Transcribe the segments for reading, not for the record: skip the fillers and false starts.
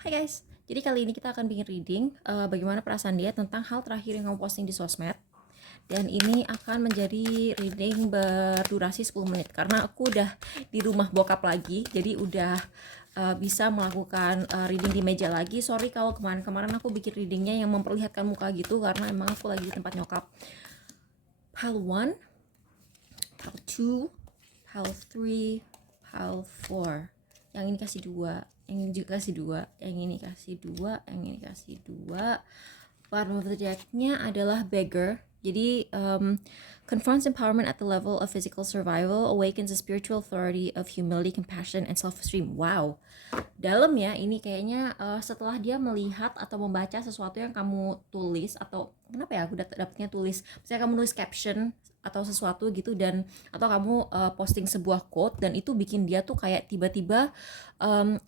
Hai guys, jadi kali ini kita akan bikin reading bagaimana perasaan dia tentang hal terakhir yang kamu posting di sosmed. Dan ini akan menjadi reading berdurasi 10 menit karena aku udah di rumah bokap lagi, jadi udah bisa melakukan reading di meja lagi. Sorry kalau kemarin-kemarin aku bikin readingnya yang memperlihatkan muka gitu karena emang aku lagi di tempat nyokap. Pile 1, pile 2, pile 3, pile 4. Yang ini kasih 2, yang ini juga kasih 2, yang ini kasih 2, yang ini kasih 2. Bottom of the deck-nya adalah beggar. Jadi confronts empowerment at the level of physical survival, awakens the spiritual authority of humility, compassion, and self-esteem. Wow, dalam ya ini kayaknya. Setelah dia melihat atau membaca sesuatu yang kamu tulis, atau kenapa ya aku dapetnya tulis, misalnya kamu nulis caption atau sesuatu gitu, dan atau kamu posting sebuah quote dan itu bikin dia tuh kayak tiba-tiba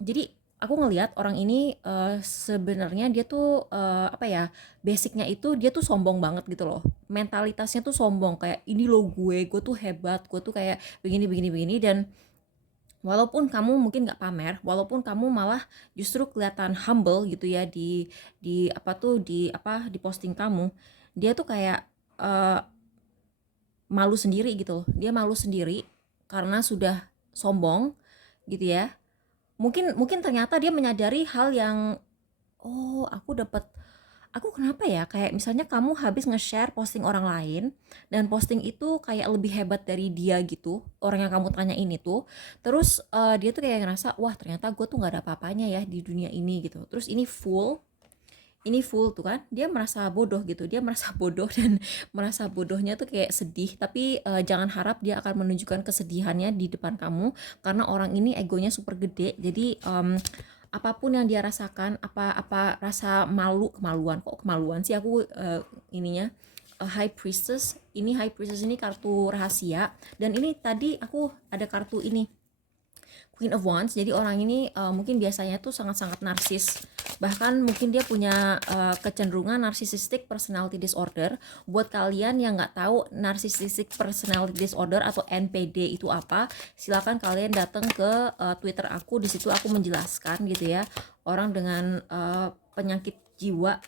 jadi aku ngelihat orang ini sebenarnya dia tuh apa ya, basicnya itu dia tuh sombong banget gitu loh, mentalitasnya tuh sombong, kayak ini lo gue tuh hebat, gue tuh kayak begini begini begini. Dan walaupun kamu mungkin nggak pamer, walaupun kamu malah justru kelihatan humble gitu ya di apa tuh di posting kamu, dia tuh kayak eh, malu sendiri gitu loh. Dia malu sendiri karena sudah sombong gitu ya. Mungkin mungkin ternyata dia menyadari hal yang, oh aku kenapa ya, kayak misalnya kamu habis nge-share posting orang lain dan posting itu kayak lebih hebat dari dia gitu, orang yang kamu tanya ini tuh. Terus dia tuh kayak ngerasa, wah ternyata gue tuh nggak ada apa-apanya ya di dunia ini gitu. Terus ini full tuh kan, dia merasa bodoh gitu, dia merasa bodoh dan merasa bodohnya tuh kayak sedih. Tapi jangan harap dia akan menunjukkan kesedihannya di depan kamu, karena orang ini egonya super gede. Jadi apapun yang dia rasakan, apa rasa kemaluan, kok kemaluan sih aku ininya. High Priestess ini kartu rahasia, dan ini tadi aku ada kartu ini, Queen of Wands. Jadi orang ini mungkin biasanya tuh sangat-sangat narsis. Bahkan mungkin dia punya kecenderungan narcissistic personality disorder. Buat kalian yang nggak tahu narcissistic personality disorder atau NPD itu apa, silakan kalian datang ke Twitter aku. Di situ aku menjelaskan gitu ya. Orang dengan penyakit jiwa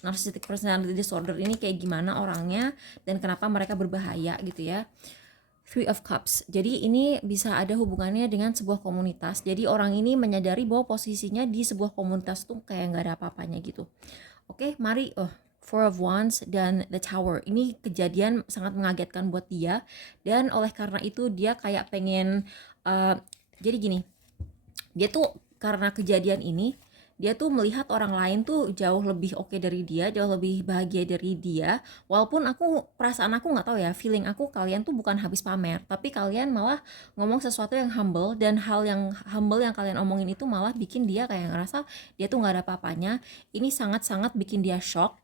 narcissistic personality disorder ini kayak gimana orangnya dan kenapa mereka berbahaya gitu ya. Three of Cups. Jadi ini bisa ada hubungannya dengan sebuah komunitas. Jadi orang ini menyadari bahwa posisinya di sebuah komunitas tuh kayak nggak ada apa-apanya gitu. Oke, mari. Four of Wands dan The Tower. Ini kejadian sangat mengagetkan buat dia, dan oleh karena itu dia kayak pengen jadi gini, dia tuh karena kejadian ini dia tuh melihat orang lain tuh jauh lebih oke dari dia, jauh lebih bahagia dari dia. Walaupun perasaan aku nggak tahu ya, feeling aku kalian tuh bukan habis pamer, tapi kalian malah ngomong sesuatu yang humble, dan hal yang humble yang kalian omongin itu malah bikin dia kayak ngerasa dia tuh nggak ada apa-apanya. Ini sangat-sangat bikin dia shock,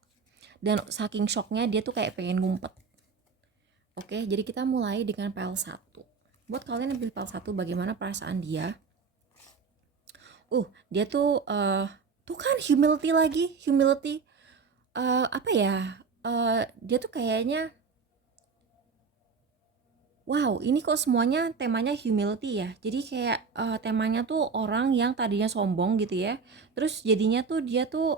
dan saking shocknya dia tuh kayak pengen ngumpet. Oke, jadi kita mulai dengan PL1. Buat kalian yang pilih PL1, bagaimana perasaan dia? Dia tuh kan humility lagi, humility. Apa ya? Dia tuh kayaknya, wow, ini kok semuanya temanya humility ya. Jadi kayak temanya tuh orang yang tadinya sombong gitu ya. Terus jadinya tuh dia tuh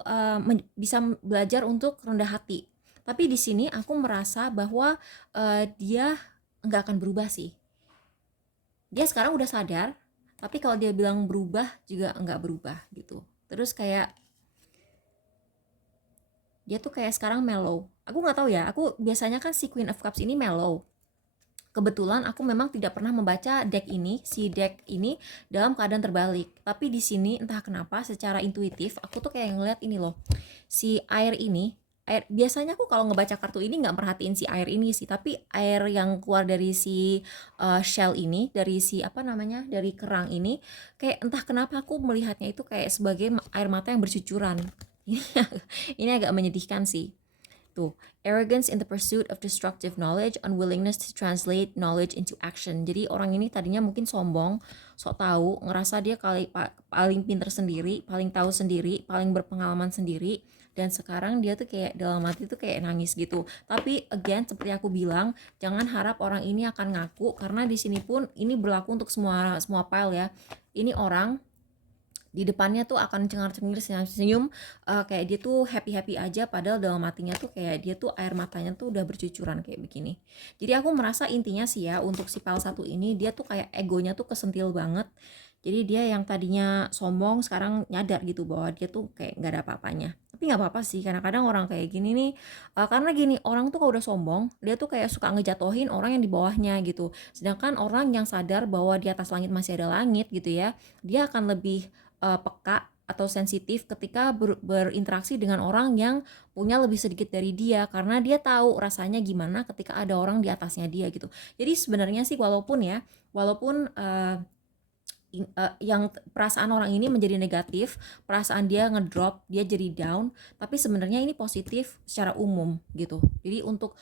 bisa belajar untuk rendah hati. Tapi di sini aku merasa bahwa dia nggak akan berubah sih. Dia sekarang udah sadar, tapi kalau dia bilang berubah juga nggak berubah gitu. Terus kayak dia tuh kayak sekarang mellow. Aku nggak tahu ya, aku biasanya kan si Queen of Cups ini mellow. Kebetulan aku memang tidak pernah membaca si deck ini dalam keadaan terbalik. Tapi di sini entah kenapa secara intuitif aku tuh kayak ngeliat ini loh. Si air ini, biasanya aku kalau ngebaca kartu ini nggak merhatiin si air ini sih, tapi air yang keluar dari si shell ini, dari si apa namanya, dari kerang ini, kayak entah kenapa aku melihatnya itu kayak sebagai air mata yang bercucuran. Ini agak menyedihkan sih. Tuh, arrogance in the pursuit of destructive knowledge, unwillingness to translate knowledge into action. Jadi orang ini tadinya mungkin sombong, sok tahu, ngerasa dia paling pinter sendiri, paling tahu sendiri, paling berpengalaman sendiri, dan sekarang dia tuh kayak dalam hati tuh kayak nangis gitu. Tapi again, seperti aku bilang, jangan harap orang ini akan ngaku, karena di sini pun ini berlaku untuk semua semua pile ya. Ini orang di depannya tuh akan cengar-cengir senyum, kayak dia tuh happy-happy aja, padahal dalam hatinya tuh kayak dia tuh air matanya tuh udah bercucuran kayak begini. Jadi aku merasa intinya sih ya, untuk si PAL 1 ini dia tuh kayak egonya tuh kesentil banget. Jadi dia yang tadinya sombong sekarang nyadar gitu bahwa dia tuh kayak nggak ada apa-apanya. Tapi nggak apa-apa sih, kadang-kadang orang kayak gini nih, karena gini, orang tuh kalau udah sombong, dia tuh kayak suka ngejatohin orang yang di bawahnya gitu. Sedangkan orang yang sadar bahwa di atas langit masih ada langit gitu ya, dia akan lebih peka atau sensitif ketika berinteraksi dengan orang yang punya lebih sedikit dari dia, karena dia tahu rasanya gimana ketika ada orang di atasnya dia gitu. Jadi sebenarnya sih walaupun yang perasaan orang ini menjadi negatif, perasaan dia ngedrop, dia jadi down, tapi sebenarnya ini positif secara umum gitu. Jadi untuk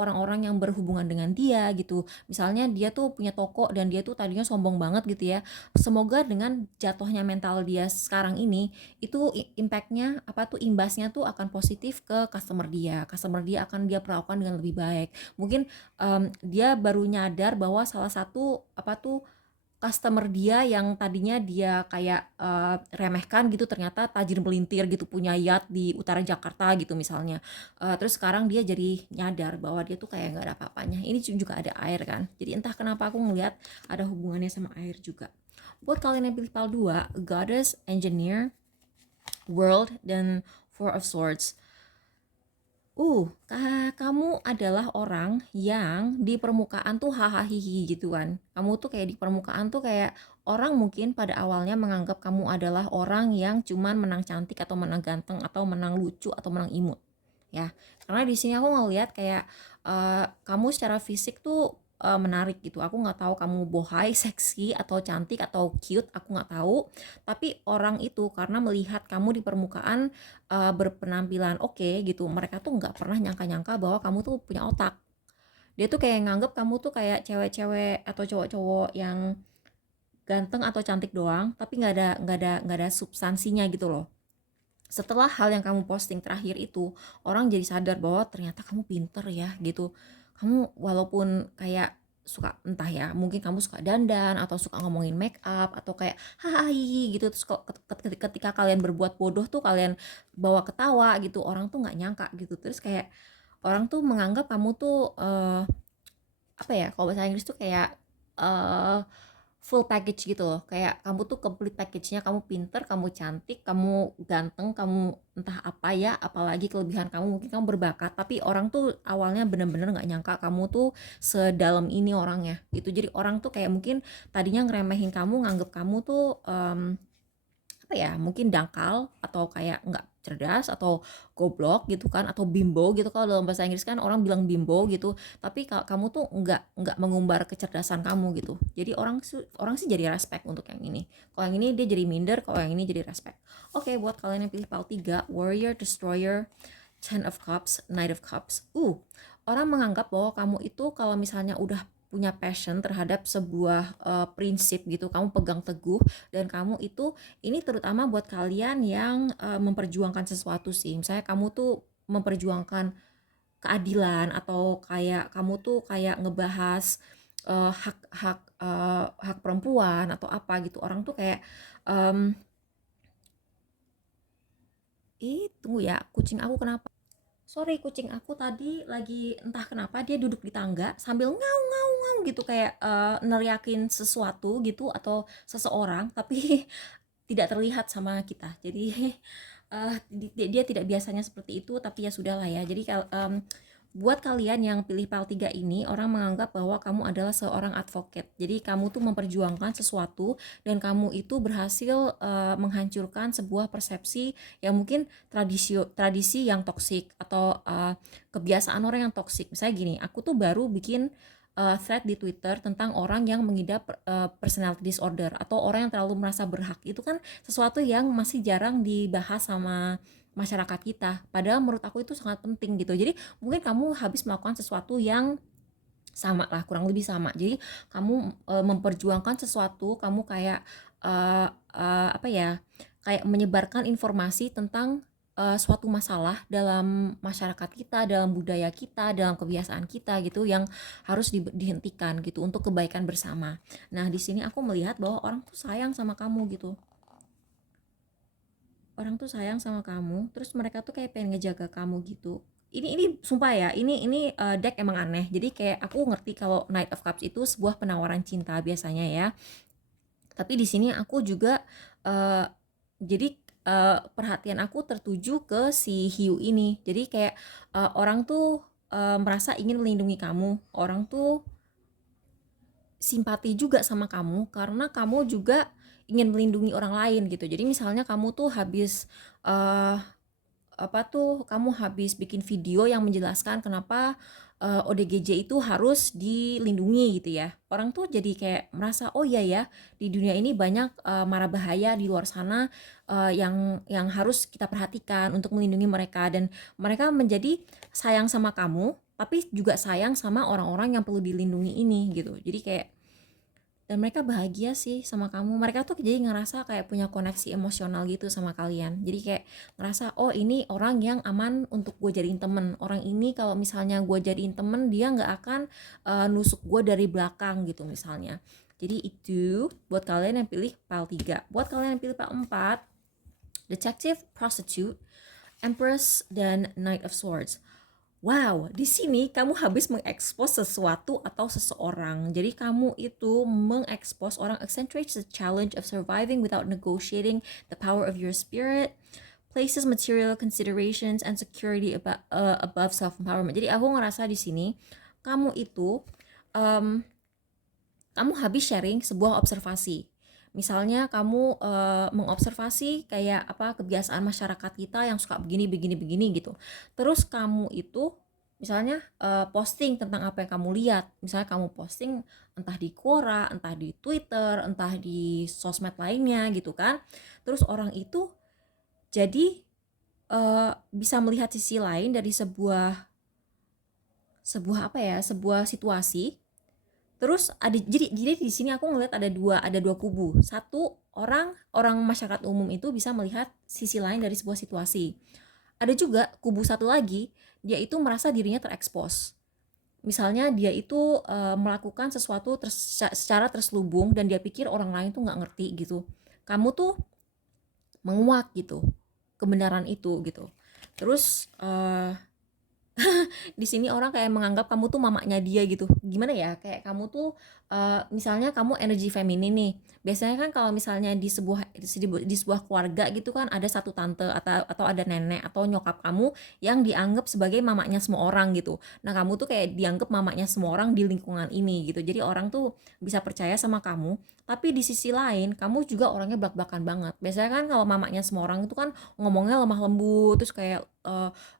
orang-orang yang berhubungan dengan dia gitu, misalnya dia tuh punya toko dan dia tuh tadinya sombong banget gitu ya, semoga dengan jatuhnya mental dia sekarang ini, itu impactnya apa tuh, imbasnya tuh akan positif ke customer dia akan dia perlakukan dengan lebih baik. Mungkin dia baru nyadar bahwa salah satu apa tuh, customer dia yang tadinya dia kayak remehkan gitu, ternyata tajir melintir gitu, punya yacht di utara Jakarta gitu misalnya. Terus sekarang dia jadi nyadar bahwa dia tuh kayak nggak ada apa-apanya. Ini juga ada air kan, jadi entah kenapa aku ngeliat ada hubungannya sama air juga. Buat kalian yang pilih PAL 2, Goddess, Engineer, World, dan Four of Swords. Kamu adalah orang yang di permukaan tuh hahaha gitu kan. Kamu tuh kayak di permukaan tuh kayak orang mungkin pada awalnya menganggap kamu adalah orang yang cuman menang cantik atau menang ganteng atau menang lucu atau menang imut. Ya, karena di sini aku ngeliat kayak kamu secara fisik tuh menarik gitu. Aku nggak tahu kamu bohai, seksi atau cantik atau cute, aku nggak tahu. Tapi orang itu karena melihat kamu di permukaan berpenampilan oke gitu, mereka tuh nggak pernah nyangka-nyangka bahwa kamu tuh punya otak. Dia tuh kayak nganggep kamu tuh kayak cewek-cewek atau cowok-cowok yang ganteng atau cantik doang, tapi nggak ada substansinya gitu loh. Setelah hal yang kamu posting terakhir itu, orang jadi sadar bahwa ternyata kamu pinter ya gitu. Kamu walaupun kayak suka, entah ya, mungkin kamu suka dandan atau suka ngomongin make up atau kayak hahaha gitu, terus kok ketika kalian berbuat bodoh tuh kalian bawa ketawa gitu, orang tuh nggak nyangka gitu. Terus kayak orang tuh menganggap kamu tuh apa ya, kalau bahasa Inggris tuh kayak eh full package gitu loh, kayak kamu tuh complete package-nya, kamu pinter, kamu cantik, kamu ganteng, kamu entah apa ya, apalagi kelebihan kamu, mungkin kamu berbakat, tapi orang tuh awalnya bener-bener nggak nyangka kamu tuh sedalam ini orangnya gitu. Jadi orang tuh kayak mungkin tadinya ngeremehin kamu, nganggep kamu tuh apa ya, mungkin dangkal atau kayak nggak cerdas atau goblok gitu kan, atau bimbo gitu, kalau dalam bahasa Inggris kan orang bilang bimbo gitu. Tapi kalau kamu tuh nggak mengumbar kecerdasan kamu gitu, jadi orang sih jadi respect untuk yang ini. Kalau yang ini dia jadi minder, kalau yang ini jadi respect. Oke, buat kalian yang pilih PAL 3, Warrior, Destroyer, Ten of Cups, Knight of Cups. Orang menganggap bahwa kamu itu kalau misalnya udah punya passion terhadap sebuah prinsip gitu, kamu pegang teguh, dan kamu itu, ini terutama buat kalian yang memperjuangkan sesuatu sih. Misalnya kamu tuh memperjuangkan keadilan, atau kayak kamu tuh kayak ngebahas hak perempuan atau apa gitu. Orang tuh kayak em, tunggu ya, kucing aku kenapa? Sorry, kucing aku tadi lagi entah kenapa dia duduk di tangga sambil ngau ngau ngau gitu, kayak neriakin sesuatu gitu atau seseorang, tapi tidak terlihat sama kita. Jadi dia tidak biasanya seperti itu, tapi ya sudahlah ya. Jadi buat kalian yang pilih PAL 3 ini, orang menganggap bahwa kamu adalah seorang advocate. Jadi kamu tuh memperjuangkan sesuatu, dan kamu itu berhasil menghancurkan sebuah persepsi yang mungkin tradisi yang toksik, atau kebiasaan orang yang toksik. Misalnya gini, aku tuh baru bikin thread di Twitter tentang orang yang mengidap personality disorder, atau orang yang terlalu merasa berhak. Itu kan sesuatu yang masih jarang dibahas sama masyarakat kita, padahal menurut aku itu sangat penting gitu. Jadi mungkin kamu habis melakukan sesuatu yang sama lah, kurang lebih sama. Jadi kamu memperjuangkan sesuatu, kamu kayak apa ya, kayak menyebarkan informasi tentang suatu masalah dalam masyarakat kita, dalam budaya kita, dalam kebiasaan kita gitu, yang harus dihentikan gitu untuk kebaikan bersama. Nah, di sini aku melihat bahwa orang tuh sayang sama kamu gitu. orang tuh sayang sama kamu, terus mereka tuh kayak pengen ngejaga kamu gitu. Ini sumpah ya, ini deck emang aneh. Jadi kayak aku ngerti kalau Knight of Cups itu sebuah penawaran cinta biasanya ya. Tapi di sini aku juga uh, jadi perhatian aku tertuju ke si hiu ini. Jadi kayak orang tuh merasa ingin melindungi kamu. Orang tuh simpati juga sama kamu karena kamu juga ingin melindungi orang lain gitu. Jadi misalnya kamu tuh habis uh, kamu habis bikin video yang menjelaskan kenapa ODGJ itu harus dilindungi gitu ya. Orang tuh jadi kayak merasa oh iya ya, di dunia ini banyak mara bahaya di luar sana yang harus kita perhatikan untuk melindungi mereka, dan mereka menjadi sayang sama kamu tapi juga sayang sama orang-orang yang perlu dilindungi ini gitu. Jadi kayak, dan mereka bahagia sih sama kamu. Mereka tuh jadi ngerasa kayak punya koneksi emosional gitu sama kalian. Jadi kayak ngerasa oh ini orang yang aman untuk gue jadiin temen. Orang ini kalau misalnya gue jadiin temen, dia nggak akan nusuk gue dari belakang gitu misalnya. Jadi itu buat kalian yang pilih pile 3. Buat kalian yang pilih pile 4, Detective, Prostitute, Empress, dan Knight of Swords. Wow, di sini kamu habis mengekspos sesuatu atau seseorang. Jadi kamu itu mengekspos orang, accentuates the challenge of surviving without negotiating the power of your spirit, places material considerations and security above self-empowerment. Jadi aku ngerasa di sini kamu itu kamu habis sharing sebuah observasi. Misalnya kamu mengobservasi kayak kebiasaan masyarakat kita yang suka begini gitu. Terus kamu itu misalnya posting tentang apa yang kamu lihat. Misalnya kamu posting entah di Quora, entah di Twitter, entah di sosmed lainnya gitu kan. Terus orang itu jadi bisa melihat sisi lain dari sebuah situasi. Terus jadi di sini aku ngeliat ada dua kubu. Satu, orang masyarakat umum itu bisa melihat sisi lain dari sebuah situasi. Ada juga kubu satu lagi, dia itu merasa dirinya terekspos. Misalnya dia itu melakukan sesuatu secara terselubung dan dia pikir orang lain tuh nggak ngerti gitu. Kamu tuh menguak gitu kebenaran itu gitu. Terus di sini orang kayak menganggap kamu tuh mamanya dia gitu. Gimana ya? Kayak kamu tuh misalnya kamu energi feminin nih. Biasanya kan kalau misalnya di sebuah keluarga gitu kan ada satu tante atau ada nenek atau nyokap kamu yang dianggap sebagai mamanya semua orang gitu. Nah, kamu tuh kayak dianggap mamanya semua orang di lingkungan ini gitu. Jadi orang tuh bisa percaya sama kamu, tapi di sisi lain kamu juga orangnya blak-blakan banget. Biasanya kan kalau mamanya semua orang itu kan ngomongnya lemah lembut, terus kayak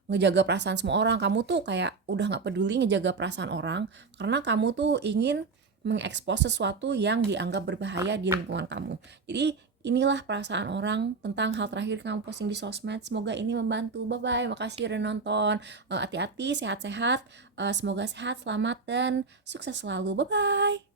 ngejaga perasaan semua orang. Kamu tuh kayak udah nggak peduli ngejaga perasaan orang karena kamu tuh ingin mengekspos sesuatu yang dianggap berbahaya di lingkungan kamu. Jadi inilah perasaan orang tentang hal terakhir kamu posting di sosmed. Semoga ini membantu. Bye bye, makasih udah nonton. Hati-hati, sehat-sehat. Semoga sehat, selamat, dan sukses selalu. Bye bye.